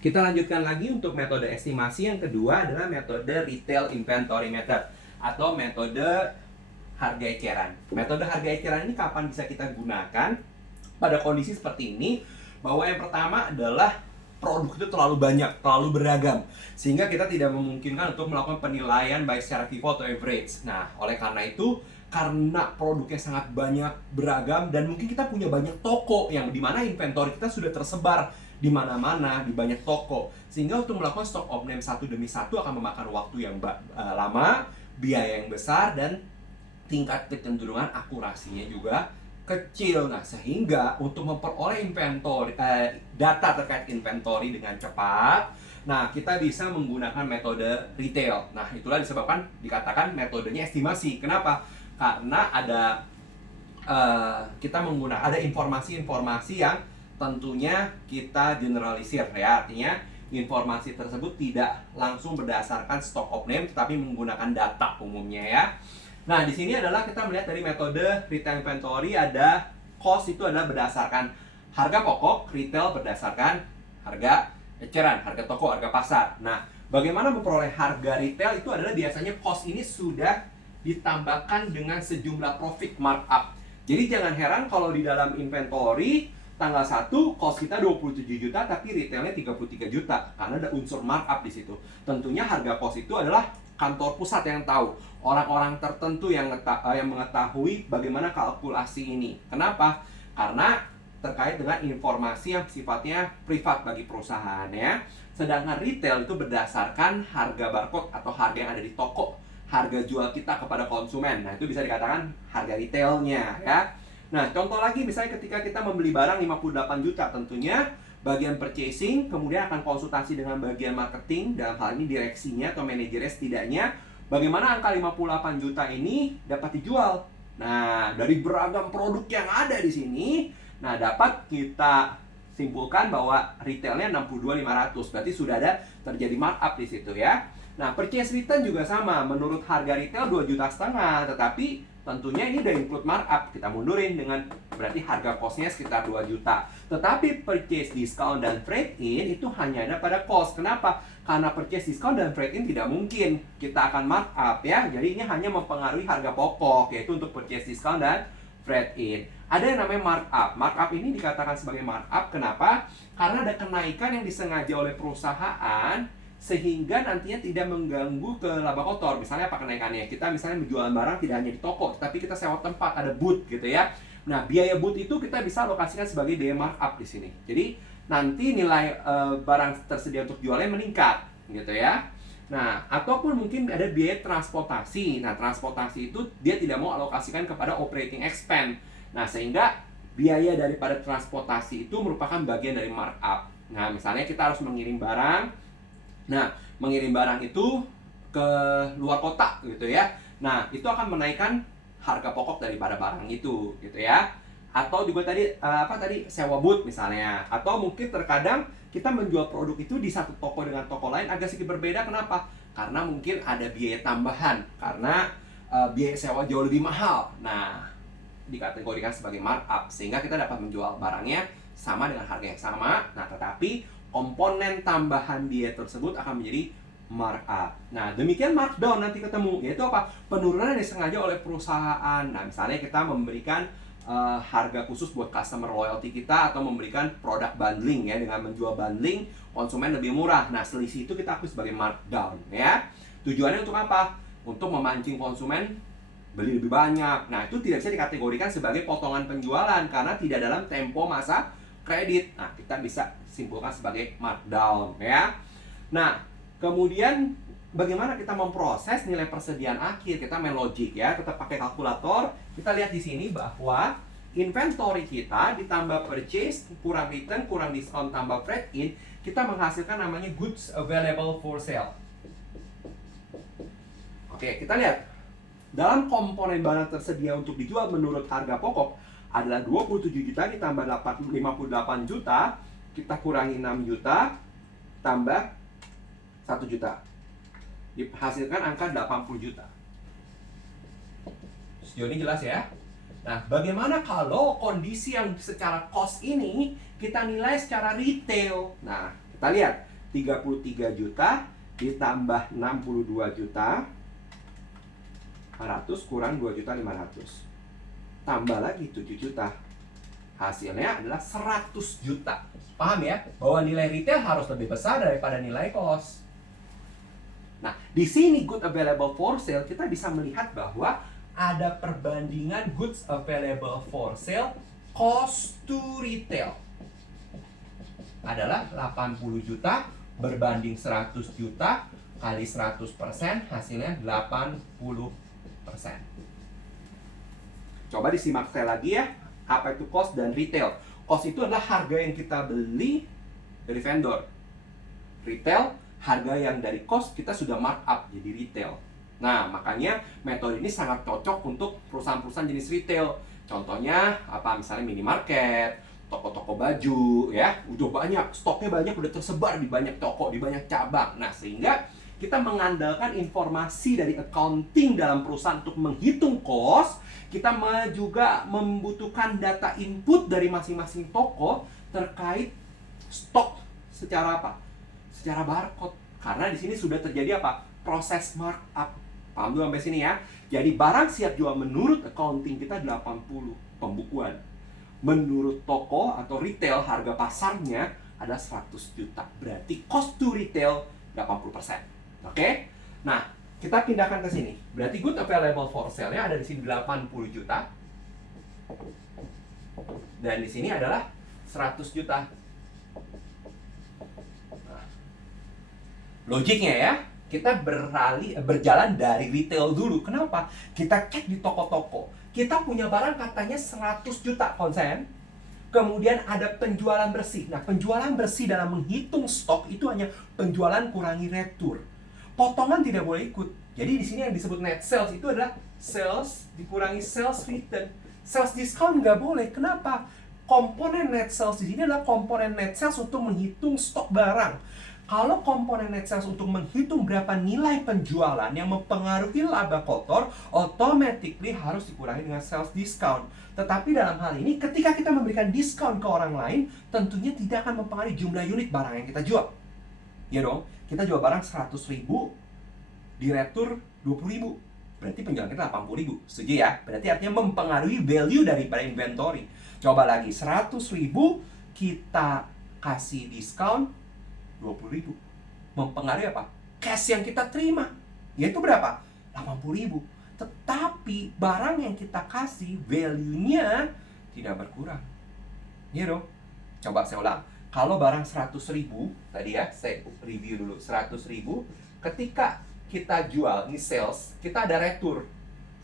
Kita lanjutkan lagi untuk metode estimasi yang kedua adalah metode retail inventory method atau metode harga eceran. Metode harga eceran ini kapan bisa kita gunakan? Pada kondisi seperti ini, bahwa yang pertama adalah produk itu terlalu banyak, terlalu beragam, sehingga kita tidak memungkinkan untuk melakukan penilaian baik secara FIFO atau average. Nah, oleh karena itu, karena produknya sangat banyak, beragam, dan mungkin kita punya banyak toko yang dimana inventory kita sudah tersebar di mana-mana, di banyak toko, sehingga untuk melakukan stock of name satu demi satu akan memakan waktu yang lama, biaya yang besar, dan tingkat kecenderungan akurasinya juga kecil. Nah, sehingga untuk memperoleh inventory, data terkait inventory dengan cepat, nah kita bisa menggunakan metode retail. Nah, itulah disebabkan dikatakan metodenya estimasi. Kenapa? Karena ada kita menggunakan ada informasi-informasi yang tentunya kita generalisir ya, artinya informasi tersebut tidak langsung berdasarkan stock of name tetapi menggunakan data umumnya ya. Nah, di sini adalah kita melihat dari metode retail inventory ada cost itu adalah berdasarkan harga pokok, retail berdasarkan harga eceran, harga toko, harga pasar. Nah, bagaimana memperoleh harga retail itu adalah biasanya cost ini sudah ditambahkan dengan sejumlah profit markup. Jadi jangan heran kalau di dalam inventory tanggal 1 cost kita 27 juta tapi retailnya 33 juta karena ada unsur markup di situ. Tentunya harga cost itu adalah kantor pusat yang tahu, orang-orang tertentu yang mengetahui bagaimana kalkulasi ini. Kenapa? Karena terkait dengan informasi yang sifatnya privat bagi perusahaan ya. Sedangkan retail itu berdasarkan harga barcode atau harga yang ada di toko, harga jual kita kepada konsumen. Nah, itu bisa dikatakan harga retailnya ya. Nah, contoh lagi misalnya ketika kita membeli barang 58 juta, tentunya bagian purchasing kemudian akan konsultasi dengan bagian marketing, dalam hal ini direksinya atau manajernya setidaknya, bagaimana angka 58 juta ini dapat dijual. Nah, dari beragam produk yang ada di sini, nah dapat kita simpulkan bahwa retailnya 62.500, berarti sudah ada terjadi markup di situ ya. Nah, purchase return juga sama, menurut harga retail 2,5 juta, tetapi tentunya ini udah include markup. Kita mundurin dengan berarti harga costnya sekitar 2 juta. Tetapi purchase discount dan freight in itu hanya ada pada cost. Kenapa? Karena purchase discount dan freight in tidak mungkin kita akan markup ya. Jadi ini hanya mempengaruhi harga pokok, yaitu untuk purchase discount dan freight in. Ada yang namanya markup. Markup ini dikatakan sebagai markup. Kenapa? Karena ada kenaikan yang disengaja oleh perusahaan sehingga nantinya tidak mengganggu ke laba kotor. Misalnya apa kenaikannya? Kita misalnya menjual barang tidak hanya di toko, tapi kita sewa tempat, ada booth gitu ya. Nah, biaya booth itu kita bisa alokasikan sebagai biaya markup di sini. Jadi nanti nilai barang tersedia untuk jualnya meningkat gitu ya. Nah, ataupun mungkin ada biaya transportasi. Nah, transportasi itu dia tidak mau alokasikan kepada operating expense. Nah, sehingga biaya daripada transportasi itu merupakan bagian dari markup. Nah, misalnya kita harus mengirim barang. Nah, mengirim barang itu ke luar kota gitu ya. Nah, itu akan menaikkan harga pokok daripada barang itu gitu ya. Atau juga tadi sewa booth misalnya. Atau mungkin terkadang kita menjual produk itu di satu toko dengan toko lain agak sedikit berbeda. Kenapa? Karena mungkin ada biaya tambahan, karena biaya sewa jauh lebih mahal. Nah, dikategorikan sebagai markup sehingga kita dapat menjual barangnya sama dengan harga yang sama. Nah, tetapi komponen tambahan biaya tersebut akan menjadi markup. Nah, demikian markdown nanti ketemu, yaitu apa? Penurunan yang disengaja oleh perusahaan. Nah, misalnya kita memberikan harga khusus buat customer loyalty kita atau memberikan produk bundling ya, dengan menjual bundling konsumen lebih murah. Nah, selisih itu kita akui sebagai markdown ya. Tujuannya untuk apa? Untuk memancing konsumen beli lebih banyak. Nah, itu tidak bisa dikategorikan sebagai potongan penjualan karena tidak dalam tempo masa kredit. Nah, kita bisa simpulkan sebagai markdown ya. Nah, kemudian bagaimana kita memproses nilai persediaan akhir? Kita main logic ya, kita pakai kalkulator. Kita lihat di sini bahwa inventory kita ditambah purchase kurang return kurang diskon tambah freight in, kita menghasilkan namanya goods available for sale. Oke, kita lihat. Dalam komponen barang tersedia untuk dijual menurut harga pokok adalah 27 juta ditambah 58 juta, kita kurangi 6 juta tambah 1 juta, dihasilkan angka 80 juta. Sejauh ini jelas ya? Nah, bagaimana kalau kondisi yang secara cost ini kita nilai secara retail? Nah, kita lihat 33 juta ditambah 62 juta 500 kurang 2.500.000. Tambah lagi 7 juta. Hasilnya adalah 100 juta. Paham ya? Bahwa nilai retail harus lebih besar daripada nilai cost. Nah, di sini good available for sale kita bisa melihat bahwa ada perbandingan goods available for sale cost to retail. Adalah 80 juta berbanding 100 juta kali 100%, hasilnya 80%. Coba disimak sekali lagi ya, apa itu cost dan retail. Cost itu adalah harga yang kita beli dari vendor. Retail, harga yang dari cost kita sudah markup jadi retail. Nah, makanya metode ini sangat cocok untuk perusahaan-perusahaan jenis retail. Contohnya, apa misalnya minimarket, toko-toko baju, ya, udah banyak, stoknya banyak, udah tersebar di banyak toko, di banyak cabang. Nah, sehingga kita mengandalkan informasi dari accounting dalam perusahaan untuk menghitung cost. Kita juga membutuhkan data input dari masing-masing toko terkait stok secara apa? Secara barcode. Karena di sini sudah terjadi apa? Proses markup. Paham dulu sampai sini ya? Jadi barang siap jual menurut accounting kita 80 pembukuan. Menurut toko atau retail harga pasarnya ada 100 juta. Berarti cost to retail 80%. Oke? Nah, kita pindahkan ke sini. Berarti good available for sale-nya ada di sini 80 juta. Dan di sini adalah 100 juta. Nah, logiknya ya, kita berjalan dari retail dulu. Kenapa? Kita cek di toko-toko. Kita punya barang katanya 100 juta konsen. Kemudian ada penjualan bersih. Nah, penjualan bersih dalam menghitung stok itu hanya penjualan kurangi retur. Potongan tidak boleh ikut. Jadi di sini yang disebut net sales itu adalah sales dikurangi sales return. Sales discount nggak boleh. Kenapa? Komponen net sales di sini adalah komponen net sales untuk menghitung stok barang. Kalau komponen net sales untuk menghitung berapa nilai penjualan yang mempengaruhi laba kotor, automatically harus dikurangi dengan sales discount. Tetapi dalam hal ini, ketika kita memberikan diskon ke orang lain, tentunya tidak akan mempengaruhi jumlah unit barang yang kita jual. Ya dong, kita jual barang 100.000, diretur 20.000. Berarti penjualan kita 80.000. Setuju ya? Berarti artinya mempengaruhi value daripada inventory. Coba lagi, 100.000 kita kasih diskon 20.000. Mempengaruhi apa? Cash yang kita terima. Yaitu berapa? 80.000. Tetapi barang yang kita kasih value-nya tidak berkurang. Ya dong? Coba saya ulang. Kalau barang 100.000, tadi ya, saya review dulu 100.000, ketika kita jual, ini sales, kita ada retur.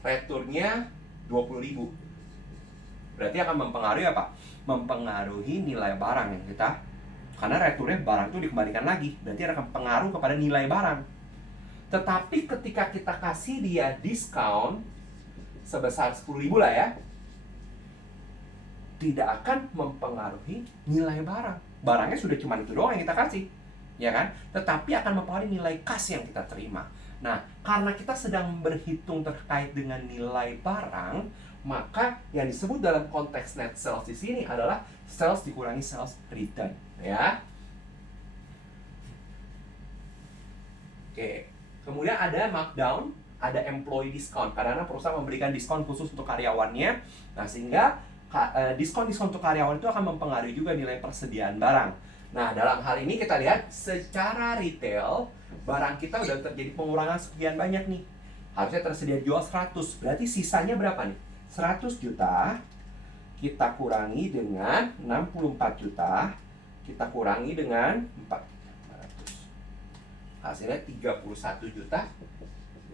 Returnya 20.000. Berarti akan mempengaruhi apa? Mempengaruhi nilai barang yang kita, karena returnya barang itu dikembalikan lagi. Berarti akan pengaruh kepada nilai barang. Tetapi ketika kita kasih dia diskon sebesar 10.000 lah ya, tidak akan mempengaruhi nilai barang. Barangnya sudah cuma itu doang yang kita kasih, ya kan? Tetapi akan mempengaruhi nilai kas yang kita terima. Nah, karena kita sedang berhitung terkait dengan nilai barang, maka yang disebut dalam konteks net sales di sini adalah sales dikurangi sales return, ya. Oke. Kemudian ada markdown, ada employee discount. Karena perusahaan memberikan diskon khusus untuk karyawannya. Nah, sehingga diskon-diskon untuk karyawan itu akan mempengaruhi juga nilai persediaan barang. Nah, dalam hal ini kita lihat secara retail, barang kita udah terjadi pengurangan sekian banyak nih. Harusnya tersedia jual 100. Berarti sisanya berapa nih? 100 juta kita kurangi dengan 64 juta, kita kurangi dengan 400. Hasilnya 31 juta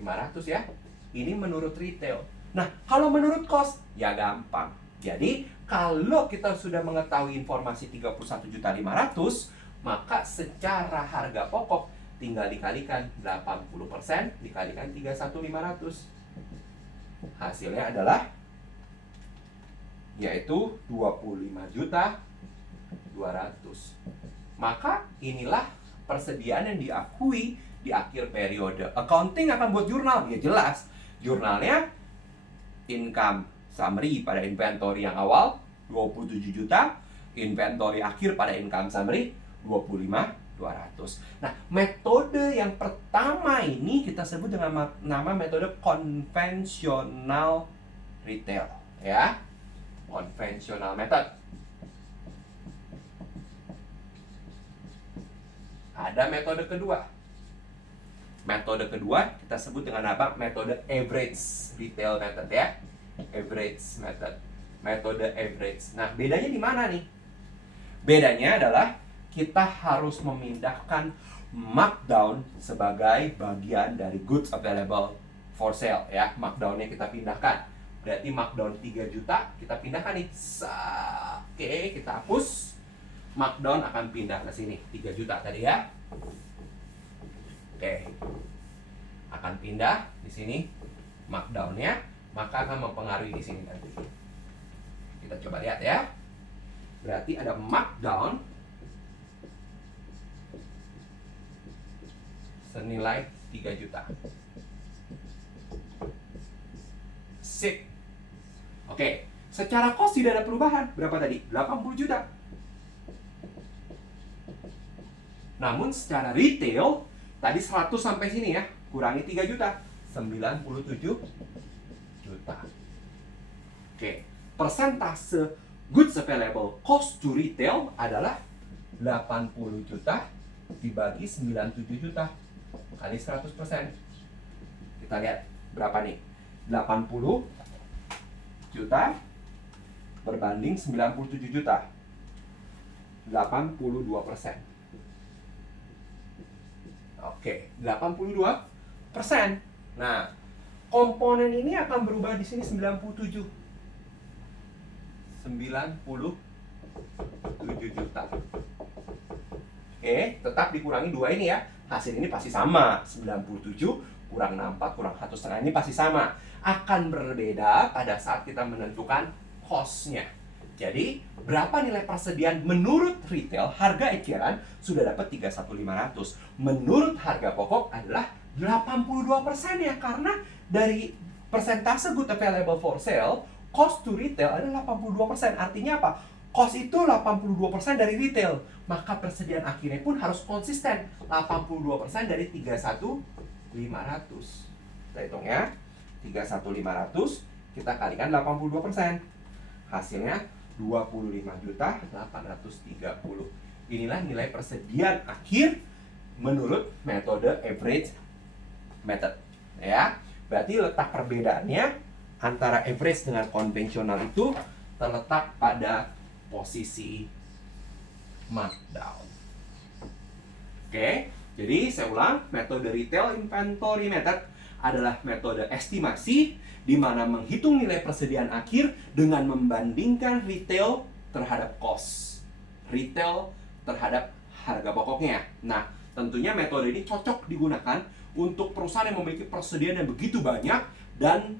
500 ya. Ini menurut retail. Nah, kalau menurut cost, ya gampang. Jadi, kalau kita sudah mengetahui informasi 31.500.000, maka secara harga pokok tinggal dikalikan 80% dikalikan 31.500. Hasilnya adalah yaitu 25.200.000. Maka inilah persediaan yang diakui di akhir periode. Accounting akan buat jurnal, ya jelas. Jurnalnya income summary pada inventory yang awal 27 juta, inventory akhir pada income summary 25 200. Nah, metode yang pertama ini kita sebut dengan nama metode konvensional retail, ya. Konvensional method. Ada metode kedua. Metode kedua kita sebut dengan apa? Metode average retail method, ya. Average method. Metode average. Nah, bedanya di mana nih? Bedanya adalah kita harus memindahkan markdown sebagai bagian dari goods available for sale, ya. Markdownnya kita pindahkan. Berarti markdown 3 juta kita pindahkan nih. Oke, kita hapus. Markdown akan pindah ke sini. 3 juta tadi, ya. Oke. Akan pindah di sini markdownnya, maka akan mempengaruhi di sini nanti. Kita coba lihat, ya. Berarti ada markdown senilai 3 juta. Sip. Oke, secara cost tidak ada perubahan. Berapa tadi? 80 juta. Namun secara retail, tadi 100 sampai sini, ya. Kurangi 3 juta. 97 juta. Oke, persentase goods available cost to retail adalah 80 juta dibagi 97 juta kali 100%. Kita lihat berapa nih? 80 juta berbanding 97 juta. 82%. Oke, 82%. Nah, komponen ini akan berubah di sini 97 juta. Oke, tetap dikurangi 2 ini, ya. Hasil ini pasti sama. 97 kurang 64 kurang 1,5 ini pasti sama. Akan berbeda pada saat kita menentukan cost-nya. Jadi, berapa nilai persediaan menurut retail, harga eceran sudah dapat 31.500. Menurut harga pokok adalah 82% ya, karena dari persentase good available for sale, cost to retail adalah 82%. Artinya apa? Cost itu 82% dari retail. Maka persediaan akhirnya pun harus konsisten. 82% dari 31.500. Kita hitung, ya. 31.500 kita kalikan 82%. Hasilnya 25.830. Inilah nilai persediaan akhir menurut metode average method, ya. Berarti letak perbedaannya antara average dengan konvensional itu terletak pada posisi markdown. Oke, jadi saya ulang, metode retail inventory method adalah metode estimasi di mana menghitung nilai persediaan akhir dengan membandingkan retail terhadap cost, retail terhadap harga pokoknya. Nah, tentunya metode ini cocok digunakan untuk perusahaan yang memiliki persediaan yang begitu banyak dan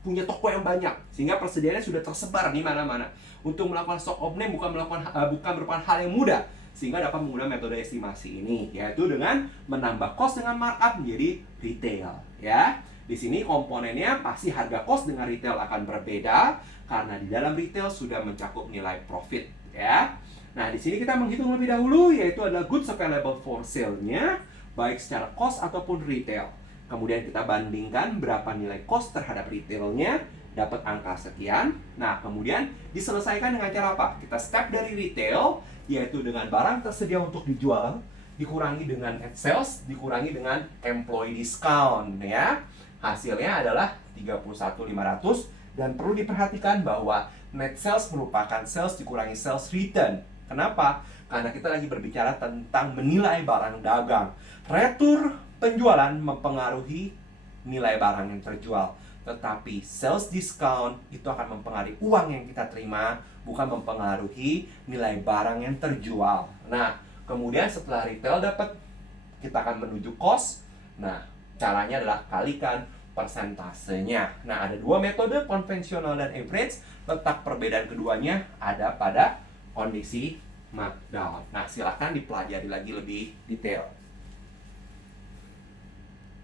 punya toko yang banyak, sehingga persediaannya sudah tersebar di mana-mana. Untuk melakukan stock opening bukan merupakan hal yang mudah, sehingga dapat menggunakan metode estimasi ini, yaitu dengan menambah cost dengan markup menjadi retail, ya. Di sini komponennya pasti harga cost dengan retail akan berbeda karena di dalam retail sudah mencakup nilai profit, ya. Nah, di sini kita menghitung lebih dahulu, yaitu adalah goods available for sale-nya baik secara cost ataupun retail. Kemudian kita bandingkan berapa nilai cost terhadap retailnya, dapat angka sekian. Nah, kemudian diselesaikan dengan cara apa? Kita step dari retail, yaitu dengan barang tersedia untuk dijual, dikurangi dengan net sales, dikurangi dengan employee discount, ya. Hasilnya adalah 31.500, dan perlu diperhatikan bahwa net sales merupakan sales dikurangi sales return. Kenapa? Karena kita lagi berbicara tentang menilai barang dagang. Retur penjualan mempengaruhi nilai barang yang terjual, tetapi sales discount itu akan mempengaruhi uang yang kita terima, bukan mempengaruhi nilai barang yang terjual. Nah, kemudian setelah retail dapat, kita akan menuju cost. Nah, caranya adalah kalikan persentasenya. Nah, ada dua metode, konvensional dan average. Letak perbedaan keduanya ada pada kondisi markdown. Nah, silahkan dipelajari lagi lebih detail.